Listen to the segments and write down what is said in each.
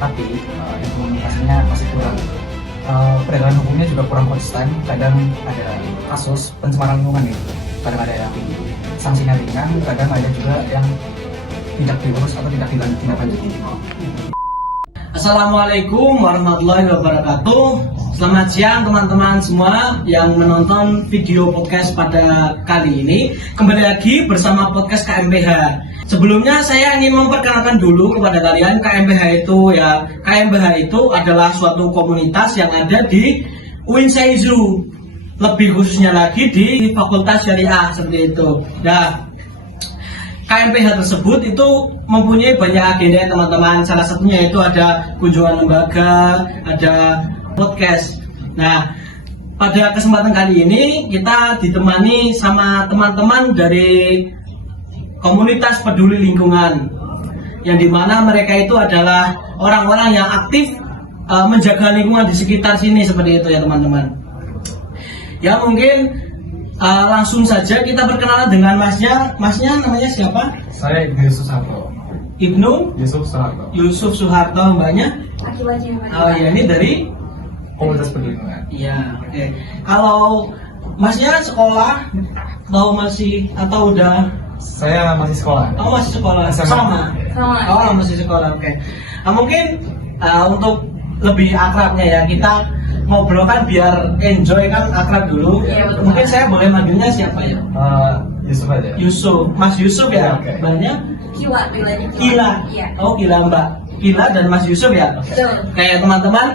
tapi implementasinya masih kurang. Penegakan hukumnya juga kurang konsisten. Kadang ada kasus pencemaran lingkungan nih, kadang ada yang sanksinya ringan, kadang ada juga yang tidak diurus atau tidak ditindaklanjuti. Assalamualaikum warahmatullahi wabarakatuh. Selamat siang teman-teman semua yang menonton video podcast pada kali ini. Kembali lagi bersama podcast KMPH. Sebelumnya saya ingin memperkenalkan dulu kepada kalian KMPH itu adalah suatu komunitas yang ada di UIN Saizu. Lebih khususnya lagi di Fakultas Syariah seperti itu. Nah, KMPH tersebut itu mempunyai banyak agenda teman-teman. Salah satunya itu ada kunjungan lembaga, ada podcast. Nah, pada kesempatan kali ini kita ditemani sama teman-teman dari komunitas peduli lingkungan, yang dimana mereka itu adalah orang-orang yang aktif menjaga lingkungan di sekitar sini seperti itu ya teman-teman. Ya mungkin langsung saja kita berkenalan dengan masnya. Masnya namanya siapa? Saya Ibnu Yusuf Suharto. Ibnu Yusuf Suharto. Mbaknya? Oh ya, ini dari Komunitas Peduli Lingkungan. Iya. Oke. Kalau masnya sekolah atau udah? Saya masih sekolah. Oh, masih sekolah. Sama. Oh, masih sekolah. Oke. Nah, mungkin untuk lebih akrabnya ya kita ngobrol kan biar enjoy kan, akrab dulu. Iya, Mungkin saya boleh manggilnya siapa ya? Yusuf aja. Yusuf, Mas Yusuf ya. Oke. Mbaknya? Kila. Kila. Oh, Kila Mbak. Kila dan Mas Yusuf ya. Betul. Kayak teman-teman,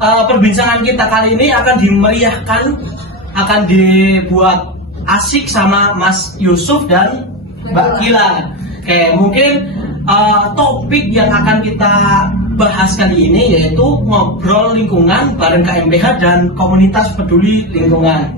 perbincangan kita kali ini akan dimeriahkan, akan dibuat asik sama Mas Yusuf dan Mbak Kila. Kayak mungkin topik yang akan kita bahas kali ini yaitu ngobrol lingkungan bareng KMPH dan komunitas peduli lingkungan.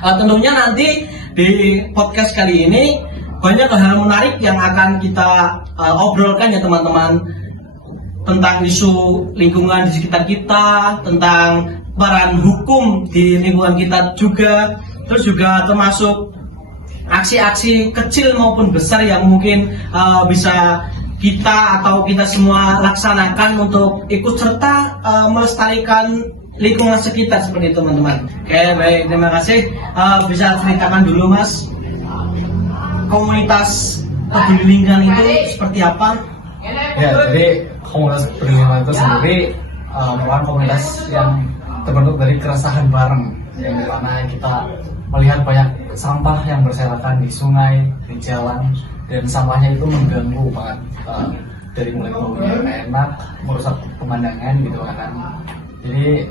Tentunya nanti di podcast kali ini banyak hal menarik yang akan kita obrolkan ya teman-teman, tentang isu lingkungan di sekitar kita, tentang peran hukum di lingkungan kita juga, terus juga termasuk aksi-aksi kecil maupun besar yang mungkin bisa kita atau kita semua laksanakan untuk ikut serta melestarikan lingkungan sekitar seperti itu teman-teman. Oke, baik, terima kasih. Bisa ceritakan dulu Mas, komunitas peduli lingkungan itu seperti apa? Ya, jadi komunitas peduli lingkungan itu sendiri merupakan komunitas yang terbentuk dari keresahan bareng, yang dimana kita melihat banyak sampah yang berserakan di sungai, di jalan, dan sampahnya itu mengganggu banget, dari mulai baunya nggak enak, merusak pemandangan gitu kan. Jadi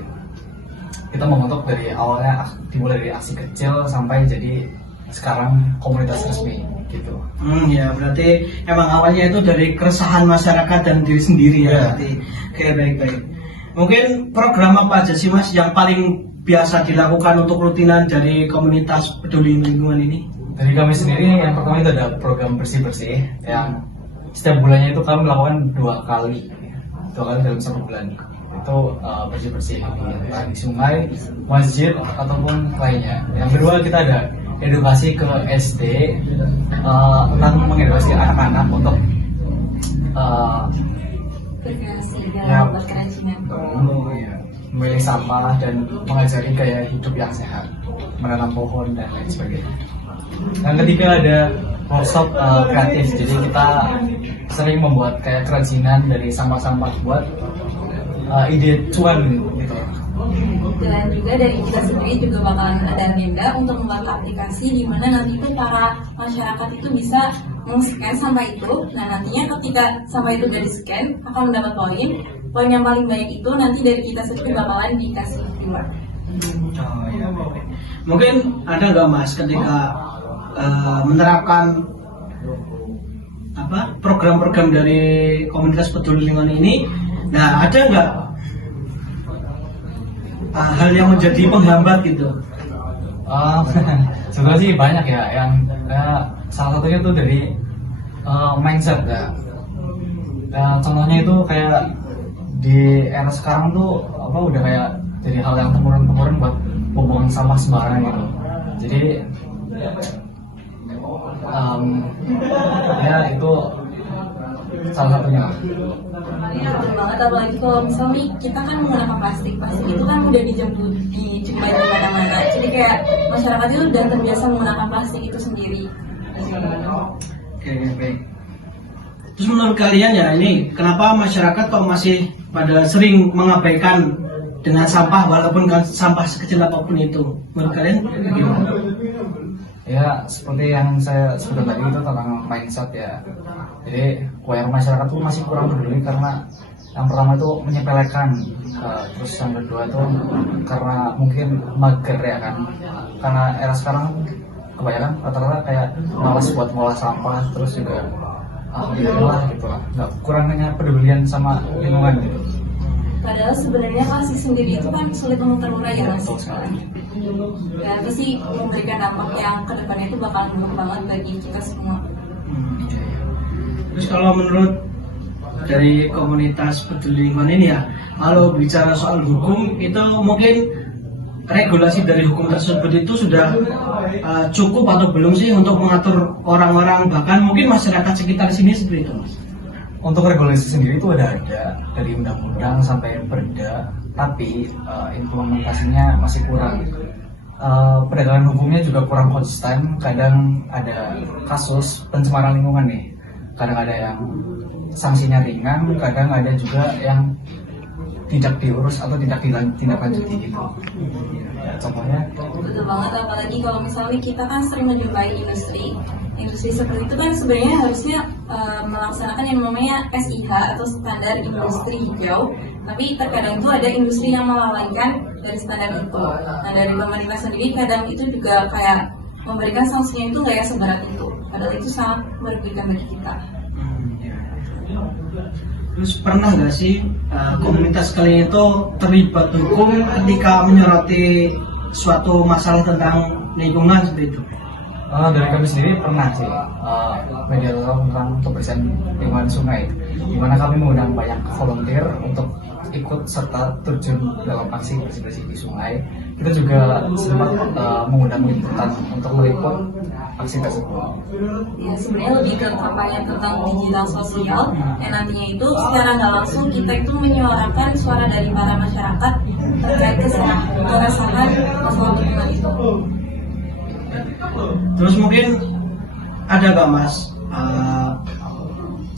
kita membentuk dari awalnya dimulai dari aksi kecil sampai jadi sekarang komunitas resmi gitu. Ya berarti emang awalnya itu dari keresahan masyarakat dan diri sendiri ya. Berarti. Oke, baik. Mungkin program apa aja sih Mas yang paling biasa dilakukan untuk rutinan dari komunitas peduli lingkungan ini? Dari kami sendiri yang pertama itu ada program bersih-bersih yang setiap bulannya itu kami melakukan dua kali dalam satu bulan. Itu bersih-bersih entah di sungai, masjid ataupun lainnya. Yang kedua kita ada edukasi ke SD tentang mengedukasi anak-anak untuk Berkreasi ya, dalam berkerajinan. memilih sampah dan mengajari gaya hidup yang sehat, menanam pohon dan lain sebagainya. Yang ketiga ada workshop kreatif, jadi kita sering membuat kayak kerajinan dari sampah-sampah buat ide cuan gitu. Dan juga dari kita sendiri juga bakalan ada agenda untuk membuat aplikasi di mana nanti itu para masyarakat itu bisa men-scan sampah itu. Nah nantinya ketika sampah itu dari scan akan mendapat poin yang paling banyak itu nanti dari kita sendiri bakalan dikasih reward. Oh iya. Mungkin ada nggak Mas ketika menerapkan program-program dari komunitas peduli lingkungan ini, nah ada nggak hal yang menjadi penghambat gitu? Sebenarnya sih banyak ya, yang salah satunya tuh dari mindset ya. Contohnya itu kayak di era sekarang tuh udah kayak jadi hal yang temurun-temurun buat pembuangan sampah sembarangan gitu. Jadi ya itu salah satunya. Betul banget, apalagi kalau misalnya kita kan menggunakan plastik itu kan udah dijemput dijumpai di mana-mana. Jadi kayak masyarakat itu udah terbiasa menggunakan plastik itu sendiri. Oke, baik. Terus menurut kalian ya ini kenapa masyarakat kok masih pada sering mengabaikan dengan sampah walaupun kan sampah sekecil apapun itu? Menurut kalian gimana? Ya seperti yang saya sudah tadi itu tentang mindset ya. Jadi kebanyakan masyarakat tuh masih kurang peduli karena yang pertama itu menyepelekan, terus yang kedua itu karena mungkin mager ya kan. Karena era sekarang kebanyakan rata-rata kayak malas buat ngolah sampah, terus juga lah gitu lah, nggak kurangnya pedulian sama lingkungan gitu. Padahal sebenarnya plastik sendiri itu kan sulit untuk terurai ya Mas. Dan itu sih memberikan dampak yang kedepannya itu bakal buruk banget bagi kita semua. Terus kalau menurut dari komunitas peduli lingkungan ini ya, kalau bicara soal hukum itu mungkin regulasi dari hukum tersebut itu sudah cukup atau belum sih untuk mengatur orang-orang bahkan mungkin masyarakat sekitar sini seperti itu, Mas? Untuk regulasi sendiri itu ada dari undang-undang sampai perda, tapi implementasinya masih kurang. Penegakan hukumnya juga kurang konsisten. Kadang ada kasus pencemaran lingkungan nih, kadang ada yang sanksinya ringan, kadang ada juga yang tidak diurus atau tidak ditindaklanjuti gitu. Ya, contohnya. Betul banget, apalagi kalau misalnya kita kan sering menjumpai industri seperti itu kan sebenarnya harusnya melaksanakan yang namanya SIH atau standar industri hijau, tapi terkadang itu ada industri yang melalaikan dari standar itu. Nah dari pemerintah sendiri kadang itu juga kayak memberikan sanksinya itu kayak seberat itu, padahal itu sangat merugikan bagi kita. Terus pernah nggak sih komunitas kalian itu terlibat hukum ketika menyoroti suatu masalah tentang lingkungan seperti itu? Dari kami sendiri pernah sih media tentang kebersihan lingkungan sungai, di mana kami mengundang banyak volunteer untuk ikut serta terjun dalam aksi bersih-bersih di sungai. Kita juga sempat mengundang liputan untuk meliput aksi tersebut. Ya sebenarnya lebih ke kampanye tentang digital sosial, dan nantinya itu secara nggak langsung kita itu menyuarakan suara dari para masyarakat terkait keresahan masalah lingkungan itu. Terus mungkin ada gak Mas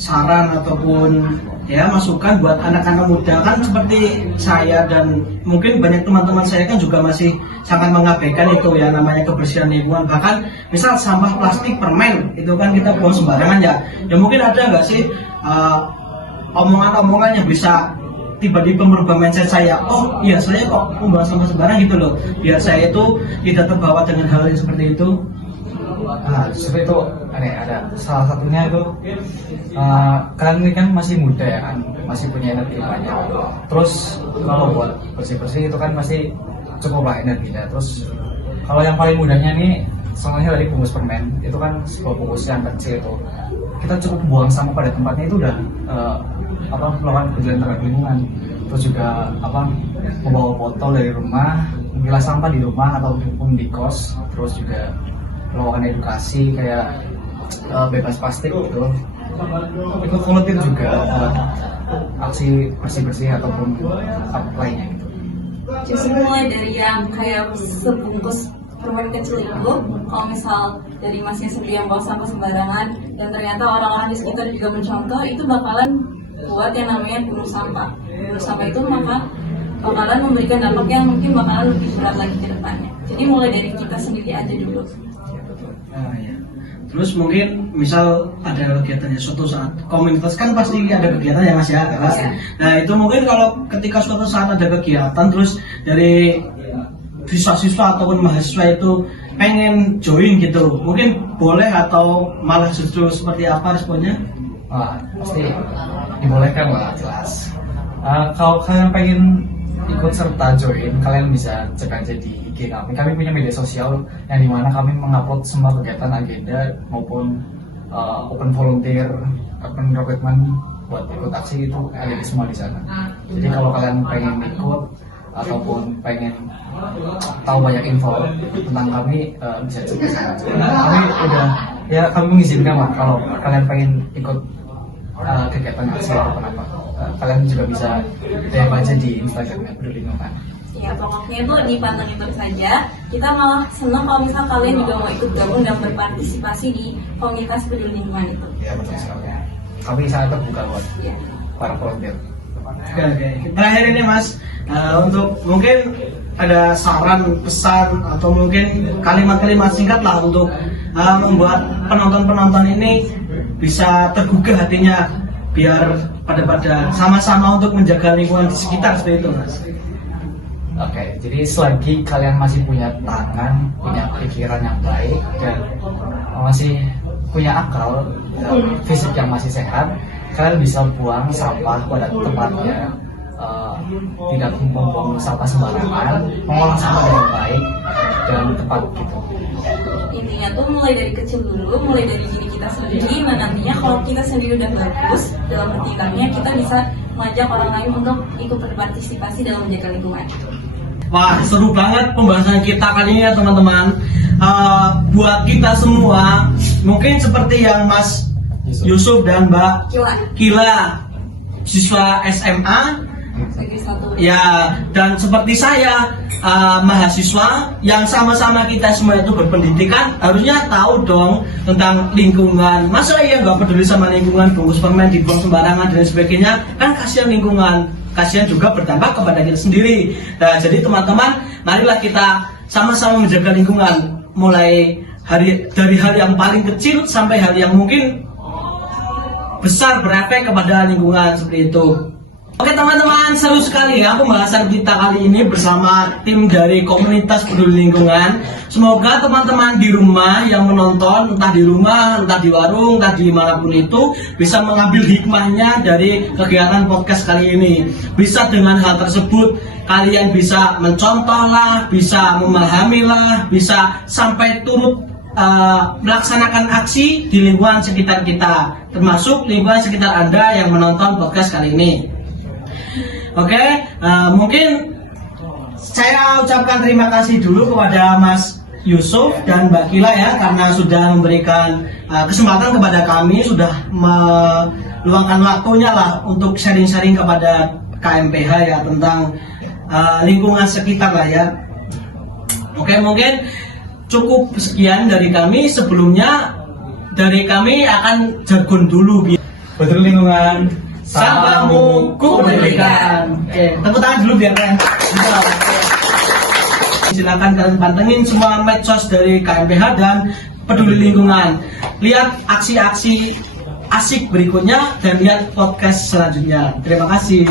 saran ataupun ya masukan buat anak-anak muda kan seperti saya dan mungkin banyak teman-teman saya kan juga masih sangat mengabaikan itu ya namanya kebersihan lingkungan, bahkan misal sampah plastik permen itu kan kita buang sembarangan ya mungkin ada nggak sih omongan-omongan yang bisa tiba-tiba merubah mindset saya, oh iya saya kok membuang sampah sembarang gitu loh, biar saya itu tidak terbawa dengan hal yang seperti itu. Seperti itu ada salah satunya itu kalian ini kan masih muda ya kan, masih punya energi banyak. Terus kalau buat bersih-bersih itu kan masih cukup lah energinya. Terus kalau yang paling mudahnya nih, contohnya dari bungkus permen itu kan sebuah bungkus yang kecil itu, kita cukup buang sampah pada tempatnya itu udah melakukan kepedulian terhadap lingkungan. Terus juga membawa botol dari rumah, memilah sampah di rumah ataupun di kos. Terus juga melakukan edukasi kayak bebas plastik gitu. Ikut volunteer juga buat aksi bersih-bersih ataupun apa lainnya gitu. Justru mulai dari yang kayak sebungkus permen kecil itu, kalau misal dari masnya sendiri yang bawa sampah sembarangan dan ternyata orang-orang di sekitar juga mencontoh, itu bakalan buat yang namanya bunuh sampah. Bunuh sampah itu maka bakalan memberikan dampak yang mungkin bakalan lebih berat lagi ke depannya. Jadi mulai dari kita sendiri aja dulu. Ya. Terus mungkin misal ada kegiatannya suatu saat komunitas kan pasti ada kegiatan ya Mas ya kelas. Nah itu mungkin kalau ketika suatu saat ada kegiatan terus dari siswa-siswa ataupun mahasiswa itu pengen join gitu, mungkin boleh atau malah justru seperti apa responnya? Pasti dibolehkan lah jelas. Kalau kalian pengen ikut serta join, kalian bisa cek aja di IG kami. Kami punya media sosial yang dimana kami mengupload semua kegiatan agenda maupun open volunteer, open recruitment buat ikut aksi itu ada di semua di sana. Jadi kalau kalian pengen ikut ataupun pengen tahu banyak info tentang kami bisa cek di sana. Kami mengizinkan lah kalau kalian pengen ikut kegiatan aksi atau apa. kalian juga bisa DM aja di Instagramnya Peduli Lingkungan. Ya pokoknya itu dipantengin terus saja. Kita malah senang kalau misal kalian juga mau ikut gabung dan berpartisipasi di komunitas peduli lingkungan itu. Ya betul sekali. Kami sangat terbuka buat Ya. para volunteer. Oke. Terakhir ini Mas, untuk mungkin ada saran, pesan atau mungkin kalimat-kalimat singkat lah untuk membuat penonton-penonton ini bisa tergugah hatinya biar pada sama-sama untuk menjaga lingkungan di sekitar seperti itu Mas. Oke, jadi selagi kalian masih punya tangan, punya pikiran yang baik, dan masih punya akal, dan fisik yang masih sehat, kalian bisa buang sampah pada tempatnya, tidak membuang sampah sembarangan, mengolah sampah dengan baik dan tepat gitu. Intinya tuh mulai dari kecil dulu, mulai dari diri kita sendiri. Nah nantinya kalau kita sendiri udah bagus dalam bertindakannya, kita bisa mengajak orang lain untuk ikut berpartisipasi dalam menjaga lingkungan. Wah, seru banget pembahasan kita kali ini ya teman-teman. Buat kita semua, mungkin seperti yang Mas Yusuf dan Mbak Kila, siswa SMA, Jadi satu. ya, dan seperti saya, mahasiswa yang sama-sama kita semua itu berpendidikan, harusnya tahu dong tentang lingkungan. Masa iya nggak peduli sama lingkungan, bungkus permen dibuang sembarangan dan sebagainya, kan kasihan lingkungan. Kasihan juga berdampak kepada kita sendiri. Nah, jadi teman-teman, marilah kita sama-sama menjaga lingkungan, mulai dari hal yang paling kecil sampai hal yang mungkin besar berefek kepada lingkungan seperti itu. Oke teman-teman, seru sekali ya pembahasan kita kali ini bersama tim dari komunitas peduli lingkungan. Semoga teman-teman di rumah yang menonton, entah di rumah, entah di warung, entah di manapun itu, bisa mengambil hikmahnya dari kegiatan podcast kali ini. Bisa dengan hal tersebut kalian bisa mencontohlah, bisa memahamilah, bisa sampai turut melaksanakan aksi di lingkungan sekitar kita, termasuk lingkungan sekitar Anda yang menonton podcast kali ini. Oke, mungkin saya ucapkan terima kasih dulu kepada Mas Yusuf dan Mbak Kila ya, karena sudah memberikan kesempatan kepada kami, sudah meluangkan waktunya lah untuk sharing-sharing kepada KMPH ya tentang lingkungan sekitar lah ya. Oke, mungkin cukup sekian dari kami. Sebelumnya dari kami akan jargon dulu. Peduli lingkungan, Sampahmu ku berikan. Oke, tepuk tangan dulu biar keren. Silakan kalian pantengin semua medsos dari KMPH dan peduli lingkungan. Lihat aksi-aksi asik berikutnya dan lihat podcast selanjutnya. Terima kasih.